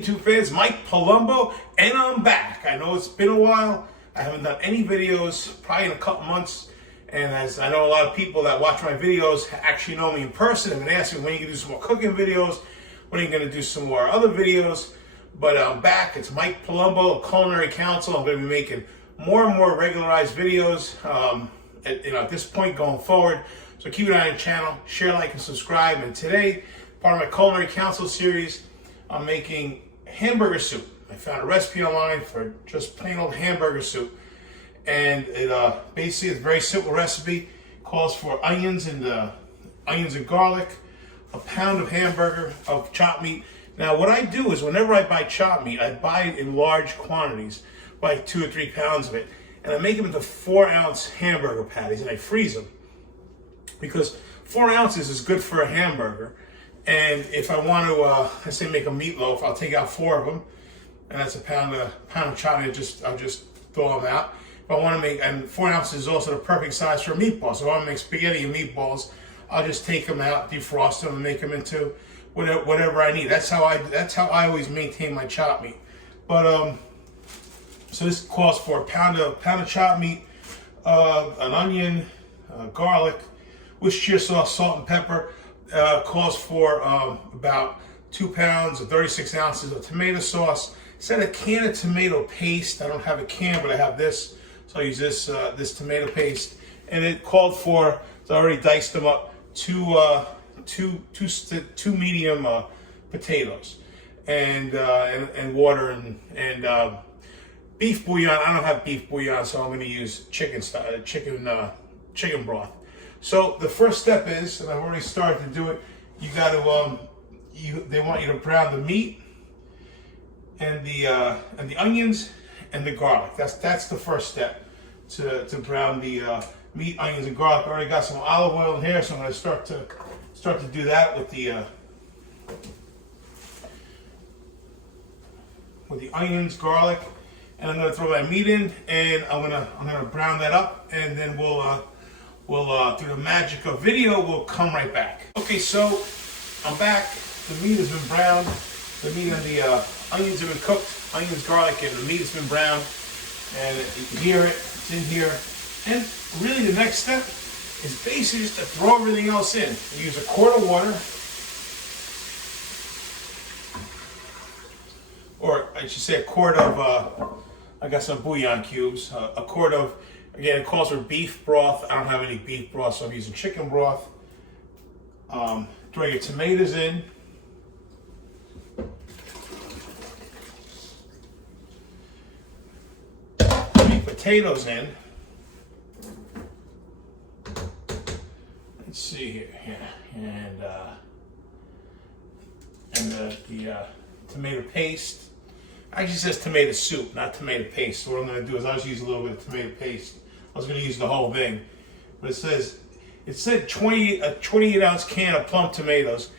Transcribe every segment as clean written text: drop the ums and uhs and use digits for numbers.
YouTube fans, Mike Palumbo, and I'm back. I know it's been a while. I haven't done any videos, probably in a couple months. And as I know a lot of people that watch my videos actually know me in person, have been asking when you can do some more cooking videos, when are you going to do some more other videos. But I'm back. It's Mike Palumbo, Culinary Counsel. I'm going to be making more and more regularized videos at this point going forward. So keep an eye on the channel, share, like, and subscribe. And today, part of my Culinary Counsel series, I'm making hamburger soup. I found a recipe online for just plain old hamburger soup. And it basically is a very simple recipe. It calls for onions and garlic, a pound of hamburger, of chopped meat. Now what I do is whenever I buy chopped meat, I buy it in large quantities, like 2 or 3 pounds of it. And I make them into 4-ounce hamburger patties and I freeze them. Because 4 ounces is good for a hamburger. And if I want to, let's say make a meatloaf, I'll take out 4 of them, and that's a pound of chopped meat. I'll just throw them out. If I want to make, and 4 ounces is also the perfect size for a meatball. So if I want to make spaghetti and meatballs, I'll just take them out, defrost them, and make them into whatever I need. That's how I always maintain my chopped meat. But so this calls for a pound of chopped meat, an onion, garlic, Worcestershire sauce, salt and pepper. Calls for about 2 pounds or 36 ounces of tomato sauce. Set a can of tomato paste. I don't have a can, but I have this, so I'll use this tomato paste. And it called for, so I already diced them up, two medium potatoes, and water and beef bouillon. I don't have beef bouillon, so I'm going to use chicken broth. So the first step is, and I've already started to do it, you got to they want you to brown the meat and the onions and the garlic. That's the first step, to brown the meat, onions, and garlic. I already got some olive oil in here, so I'm going to start to do that with the onions, garlic, and I'm going to throw my meat in, and I'm gonna brown that up, and then we'll through the magic of video, we'll come right back. Okay, so I'm back. The meat has been browned. The meat and the onions have been cooked. Onions, garlic, and the meat has been browned. And you can hear it. It's in here. And really, the next step is basically just to throw everything else in. You use a quart of water, or I should say a quart of. I got some bouillon cubes. A quart of. Again, it calls for beef broth. I don't have any beef broth, so I'm using chicken broth. Throw your tomatoes in. Throw your potatoes in. Let's see here, yeah. And the tomato paste. Actually says tomato soup, not tomato paste. So what I'm going to do is I'll just use a little bit of tomato paste. I was going to use the whole thing, but it said a 28-ounce can of plum tomatoes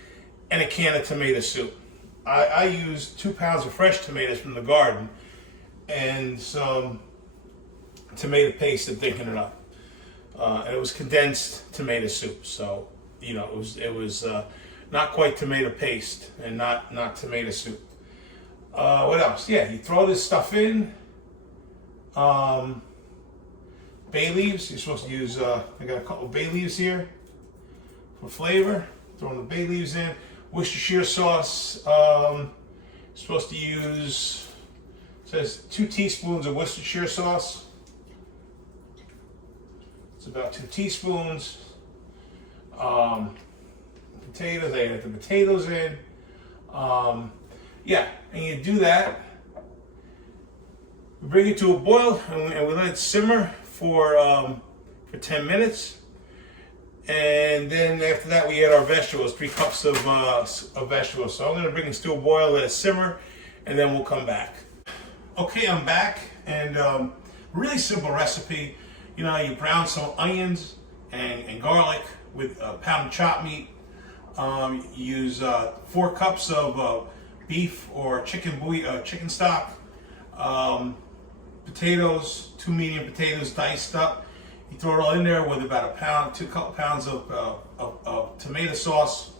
and a can of tomato soup. I used 2 pounds of fresh tomatoes from the garden and some tomato paste to thicken it up. And it was condensed tomato soup, so it was not quite tomato paste and not tomato soup. What else? Yeah, you throw this stuff in. Bay leaves. You're supposed to use, I got a couple bay leaves here for flavor. Throwing the bay leaves in. Worcestershire sauce. Supposed to use, it says 2 teaspoons of Worcestershire sauce. It's about 2 teaspoons. Potatoes. I added the potatoes in. Yeah, and you do that. We bring it to a boil, and we let it simmer for 10 minutes. And then after that, we add our vegetables, 3 cups of vegetables. So I'm going to bring this to a boil, let it simmer, and then we'll come back. Okay, I'm back, and really simple recipe. You brown some onions and garlic with a pound of chopped meat. You use 4 cups of beef or chicken stock, potatoes, 2 medium potatoes diced up. You throw it all in there with about a pound, 2 pounds of tomato sauce,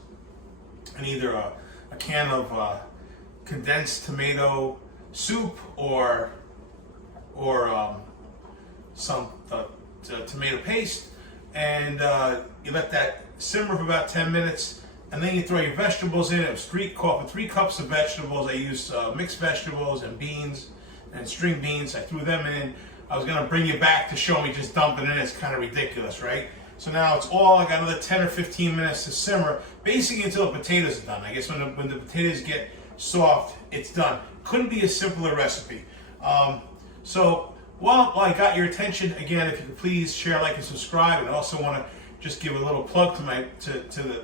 and either a can of condensed tomato soup or some tomato paste, and you let that simmer for about 10 minutes, and then you throw your vegetables in. It was 3 cups of vegetables. I used mixed vegetables and beans and string beans. I threw them in. I was gonna bring you back to show me just dumping it in. It's kind of ridiculous, right? So now it's all, I got another 10 or 15 minutes to simmer, basically until the potatoes are done. I guess when the potatoes get soft, it's done. Couldn't be a simpler recipe. So while I got your attention, again, if you could please share, like, and subscribe, and I also want to just give a little plug to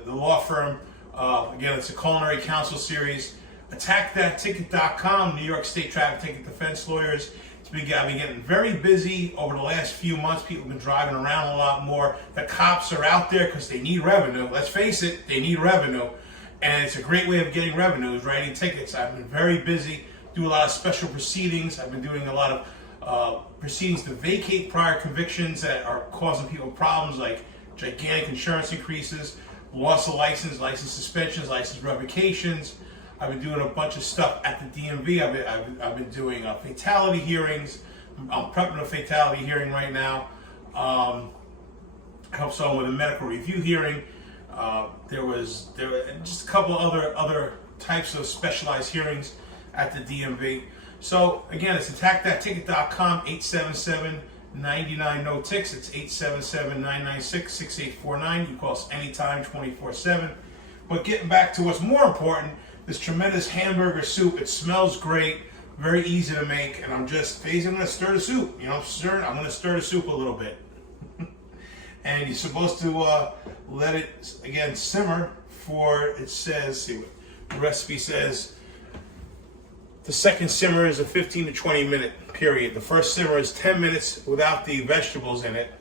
the law firm. Again, it's a culinary counsel series. AttackThatTicket.com, New York State traffic ticket defense lawyers. I've been getting very busy over the last few months. People have been driving around a lot more. The cops are out there because they need revenue. Let's face it, they need revenue. And it's a great way of getting revenue is writing tickets. I've been very busy, do a lot of special proceedings. I've been doing a lot of proceedings to vacate prior convictions that are causing people problems, like gigantic insurance increases, loss of license suspensions, license revocations. I've been doing a bunch of stuff at the DMV. I've been doing fatality hearings. I'm prepping a fatality hearing right now. I helped someone with a medical review hearing. There were just a couple other types of specialized hearings at the DMV. So again, it's AttackThatTicket.com, 877-99-NO-TICKS. It's 877-996-6849. You can call us anytime, 24/7. But getting back to what's more important, this tremendous hamburger soup. It smells great, very easy to make, and I'm going to stir the soup. You know, I'm going to stir the soup a little bit. And you're supposed to let it, again, simmer for, it says, see what the recipe says, the second simmer is a 15 to 20 minute period. The first simmer is 10 minutes without the vegetables in it.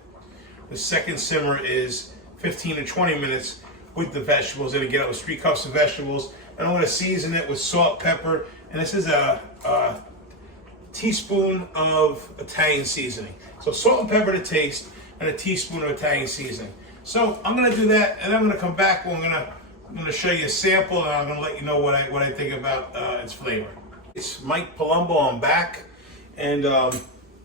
The second simmer is 15 to 20 minutes with the vegetables in it. Again, it was 3 cups of vegetables. And I'm going to season it with salt, pepper, and this is a teaspoon of Italian seasoning. So salt and pepper to taste, and a teaspoon of Italian seasoning. So I'm going to do that, and I'm going to come back. I'm going to show you a sample, and I'm going to let you know what I think about its flavor. It's Mike Palumbo. I'm back, and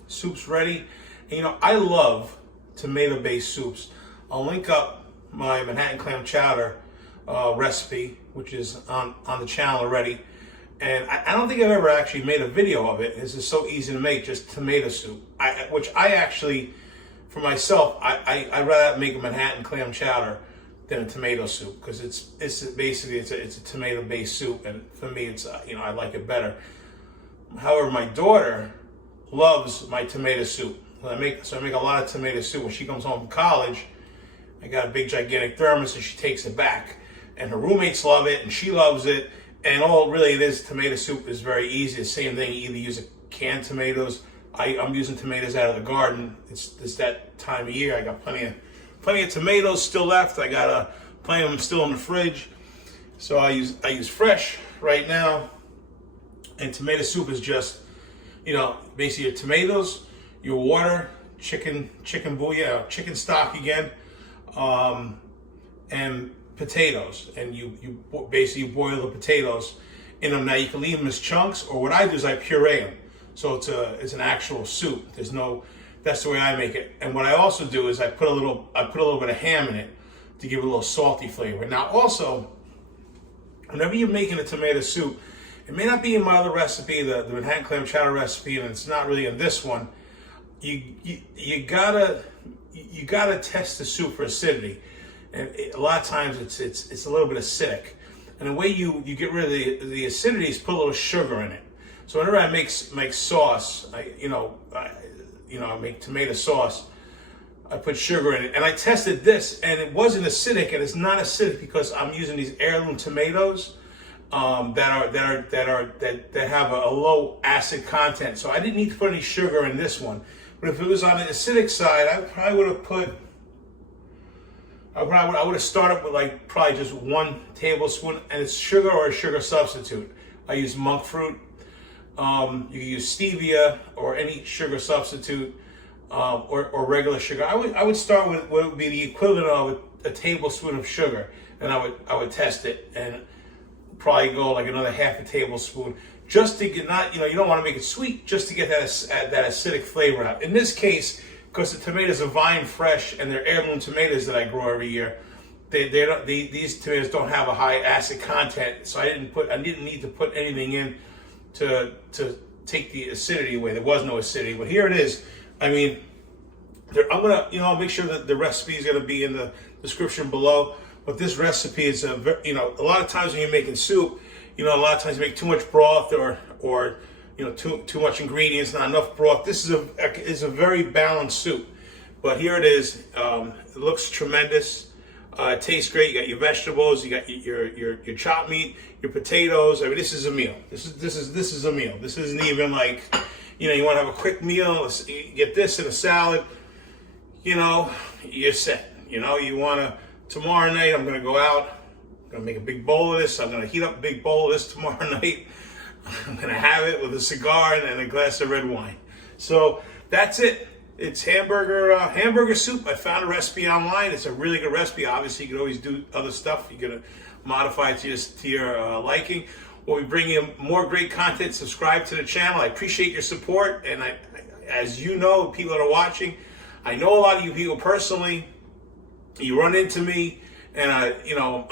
soup's ready. And, you know, I love tomato-based soups. I'll link up my Manhattan clam chowder recipe, which is on the channel already. And I don't think I've ever actually made a video of it. This is so easy to make, just tomato soup. Which I actually, for myself, I rather make a Manhattan clam chowder than a tomato soup, because it's basically a tomato-based soup, and for me, it's I like it better. However, my daughter loves my tomato soup. So I make a lot of tomato soup. When she comes home from college, I got a big gigantic thermos, and she takes it back. And her roommates love it, and she loves it. And all really it is, tomato soup is very easy. The same thing, you either use canned tomatoes. I'm using tomatoes out of the garden. It's that time of year. I got plenty of tomatoes still left. I got plenty of them still in the fridge. So I use fresh right now. And tomato soup is just, basically your tomatoes, your water, chicken bouillon, chicken stock again, and potatoes, and you basically boil the potatoes in them. Now you can leave them as chunks, or what I do is I puree them, so it's an actual soup. That's the way I make it. And what I also do is I put a little bit of ham in it to give it a little salty flavor. Now also, whenever you're making a tomato soup, it may not be in my other recipe, the Manhattan clam chowder recipe, and it's not really in this one. You gotta test the soup for acidity. And a lot of times it's a little bit acidic, and the way you get rid of the acidity is put a little sugar in it. So whenever I make sauce, I make tomato sauce, I put sugar in it, and I tested this, and it wasn't acidic, and it's not acidic because I'm using these heirloom tomatoes that have a low acid content. So I didn't need to put any sugar in this one. But if it was on the acidic side, I probably would have put. I would have started with probably just 1 tablespoon, and it's sugar or a sugar substitute. I use monk fruit. You can use stevia or any sugar substitute, or regular sugar. I would start with what would be the equivalent of a tablespoon of sugar, and I would test it. And probably go like another half a tablespoon, just to get, not, you don't want to make it sweet, just to get that acidic flavor out. In this case, because the tomatoes are vine fresh and they're heirloom tomatoes that I grow every year, these tomatoes don't have a high acid content, so I didn't need to put anything in to take the acidity away. There was no acidity, but here it is. I mean, I'm gonna, I'll make sure that the recipe is gonna be in the description below. But this recipe is a lot of times when you're making soup, a lot of times you make too much broth or too much ingredients, not enough broth. This is a very balanced soup. But here it is. It looks tremendous. It tastes great. You got your vegetables, you got your chopped meat, your potatoes. I mean, this is a meal. This is a meal. This isn't even like, you want to have a quick meal. You get this in a salad. You're set. You want to. Tomorrow night, I'm going to go out. I'm going to make a big bowl of this. I'm going to heat up a big bowl of this tomorrow night. I'm going to have it with a cigar and a glass of red wine. So that's it. It's hamburger soup. I found a recipe online. It's a really good recipe. Obviously, you can always do other stuff. You're going to modify it to your liking. We'll be bringing you more great content. Subscribe to the channel. I appreciate your support. And as you know, people that are watching, I know a lot of you people personally. You run into me, and I don't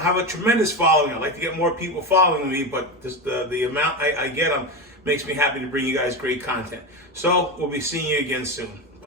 have a tremendous following. I'd like to get more people following me, but the amount I get makes me happy to bring you guys great content. So we'll be seeing you again soon.